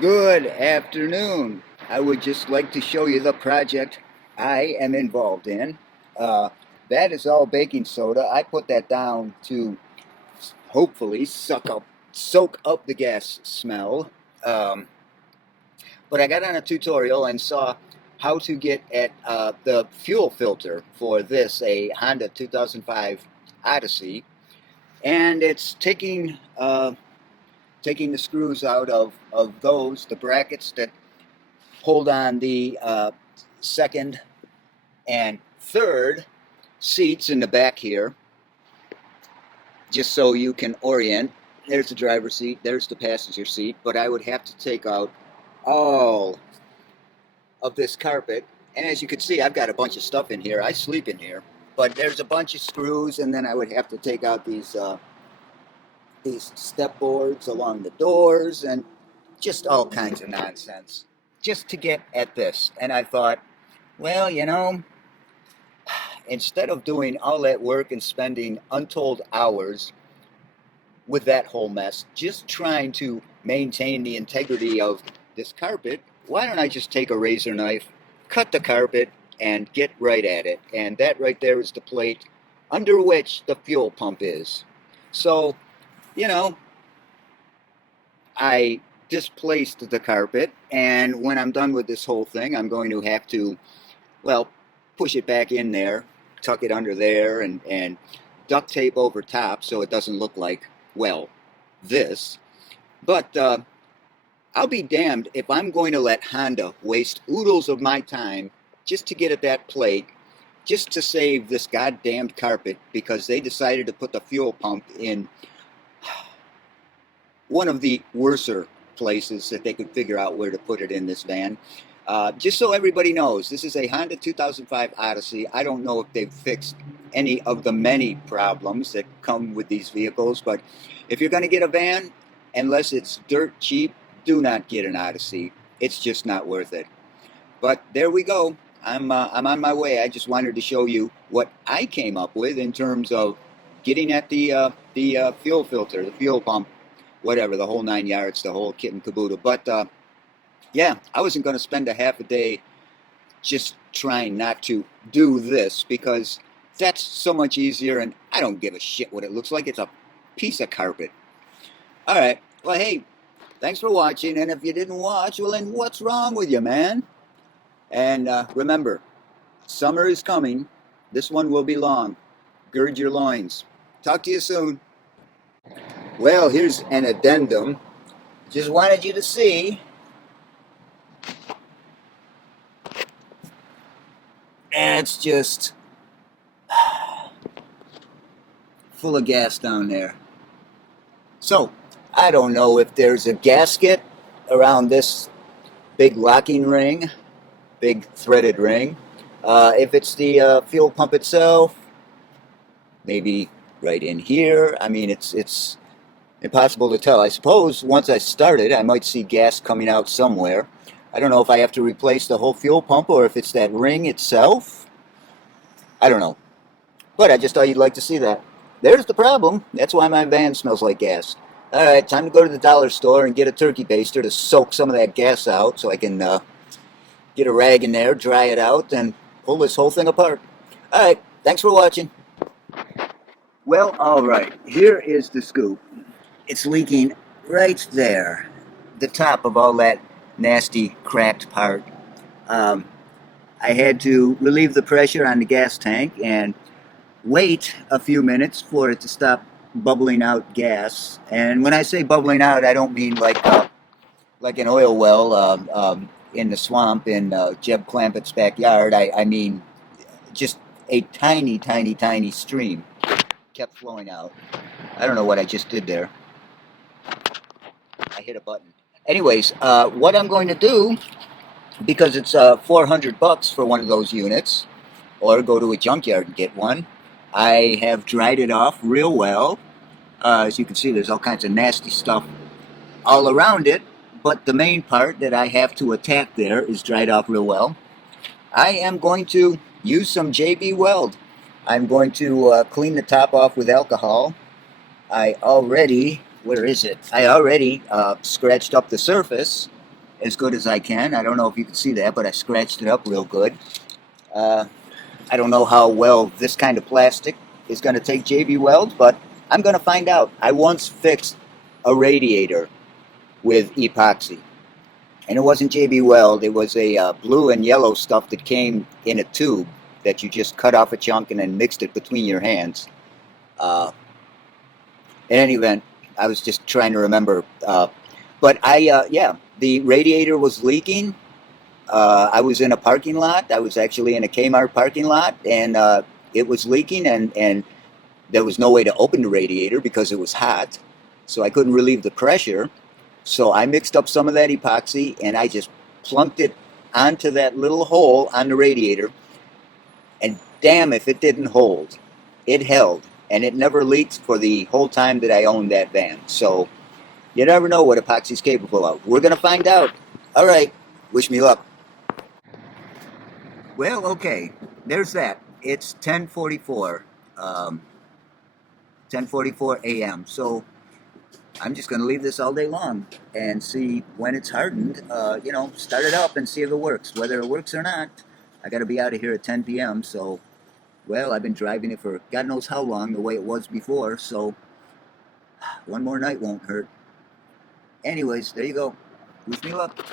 Good afternoon. I would just like to show you the project I am involved in. Uh, that is all baking soda. I put that down to hopefully soak up the gas smell. Um, but I got on a tutorial and saw how to get at the fuel filter for this, a Honda 2005 Odyssey. And it's taking the screws out of those, the brackets that hold on the second and third seats in the back here, just so you can orient. There's the driver's seat, there's the passenger seat, but I would have to take out all of this carpet. And as you can see, I've got a bunch of stuff in here. I sleep in here, but there's a bunch of screws, and then I would have to take out these step boards along the doors and just all kinds of nonsense just to get at this. And I thought, well, instead of doing all that work and spending untold hours with that whole mess, just trying to maintain the integrity of this carpet, why don't I just take a razor knife, cut the carpet, and get right at it? And that right there is the plate under which the fuel pump is. So, you know, I displaced the carpet, and when I'm done with this whole thing, I'm going to have to, well, push it back in there, tuck it under there, and duct tape over top so it doesn't look like, well, this. But I'll be damned if I'm going to let Honda waste oodles of my time just to get at that plate, just to save this goddamned carpet, because they decided to put the fuel pump in one of the worser places that they could figure out where to put it in this van. Just so everybody knows, this is a Honda 2005 Odyssey. I don't know if they've fixed any of the many problems that come with these vehicles, but if you're going to get a van, unless it's dirt cheap, do not get an Odyssey. It's just not worth it. But there we go. I'm on my way. I just wanted to show you what I came up with in terms of getting at the fuel filter, the fuel pump, whatever, the whole 9 yards, the whole kit and caboodle. But yeah, I wasn't going to spend a half a day just trying not to do this, because that's so much easier, and I don't give a shit what it looks like. It's a piece of carpet. All right. Well, hey, thanks for watching, and if you didn't watch, well, then what's wrong with you, man? And remember, summer is coming. This one will be long. Gird your loins. Talk to you soon. Well, here's an addendum. Just wanted you to see. And it's just full of gas down there. So, I don't know if there's a gasket around this big locking ring, big threaded ring. If it's the fuel pump itself, maybe right in here. I mean, it's impossible to tell. I suppose once I start it, I might see gas coming out somewhere. I don't know if I have to replace the whole fuel pump or if it's that ring itself. I don't know. But I just thought you'd like to see that. There's the problem. That's why my van smells like gas. All right, time to go to the dollar store and get a turkey baster to soak some of that gas out so I can get a rag in there, dry it out, and pull this whole thing apart. All right, thanks for watching. Well, all right, here is the scoop. It's leaking right there, the top of all that nasty cracked part. Um, I had to relieve the pressure on the gas tank and wait a few minutes for it to stop bubbling out gas. And when I say bubbling out, I don't mean like an oil well in the swamp in Jeb Clampett's backyard. I mean just a tiny, tiny, tiny stream kept flowing out. I don't know what I just did there. I hit a button. Anyways, what I'm going to do, because it's $400 for one of those units, or go to a junkyard and get one, I have dried it off real well. As you can see, there's all kinds of nasty stuff all around it, but the main part that I have to attack there is dried off real well. I am going to use some JB Weld. I'm going to clean the top off with alcohol. I already, where is it? I already scratched up the surface, as good as I can. I don't know if you can see that, but I scratched it up real good. Uh, I don't know how well this kind of plastic is going to take JB Weld, but I'm going to find out. I once fixed a radiator with epoxy, and it wasn't JB Weld. It was a blue and yellow stuff that came in a tube that you just cut off a chunk and then mixed it between your hands. Uh, in any event, I was just trying to remember. Yeah, the radiator was leaking. I was in a parking lot. I was actually in a Kmart parking lot, and it was leaking, and there was no way to open the radiator because it was hot, so I couldn't relieve the pressure. So I mixed up some of that epoxy, and I just plunked it onto that little hole on the radiator, and damn if it didn't hold. It held, and it never leaked for the whole time that I owned that van. So you never know what epoxy's capable of. We're going to find out. All right, wish me luck. Well, okay, there's that. It's 10:44, 10:44 a.m. So I'm just going to leave this all day long and see when it's hardened. Start it up and see if it works. Whether it works or not, I got to be out of here at 10 p.m. So, well, I've been driving it for God knows how long, the way it was before. So, one more night won't hurt. Anyways, there you go. Wish me luck.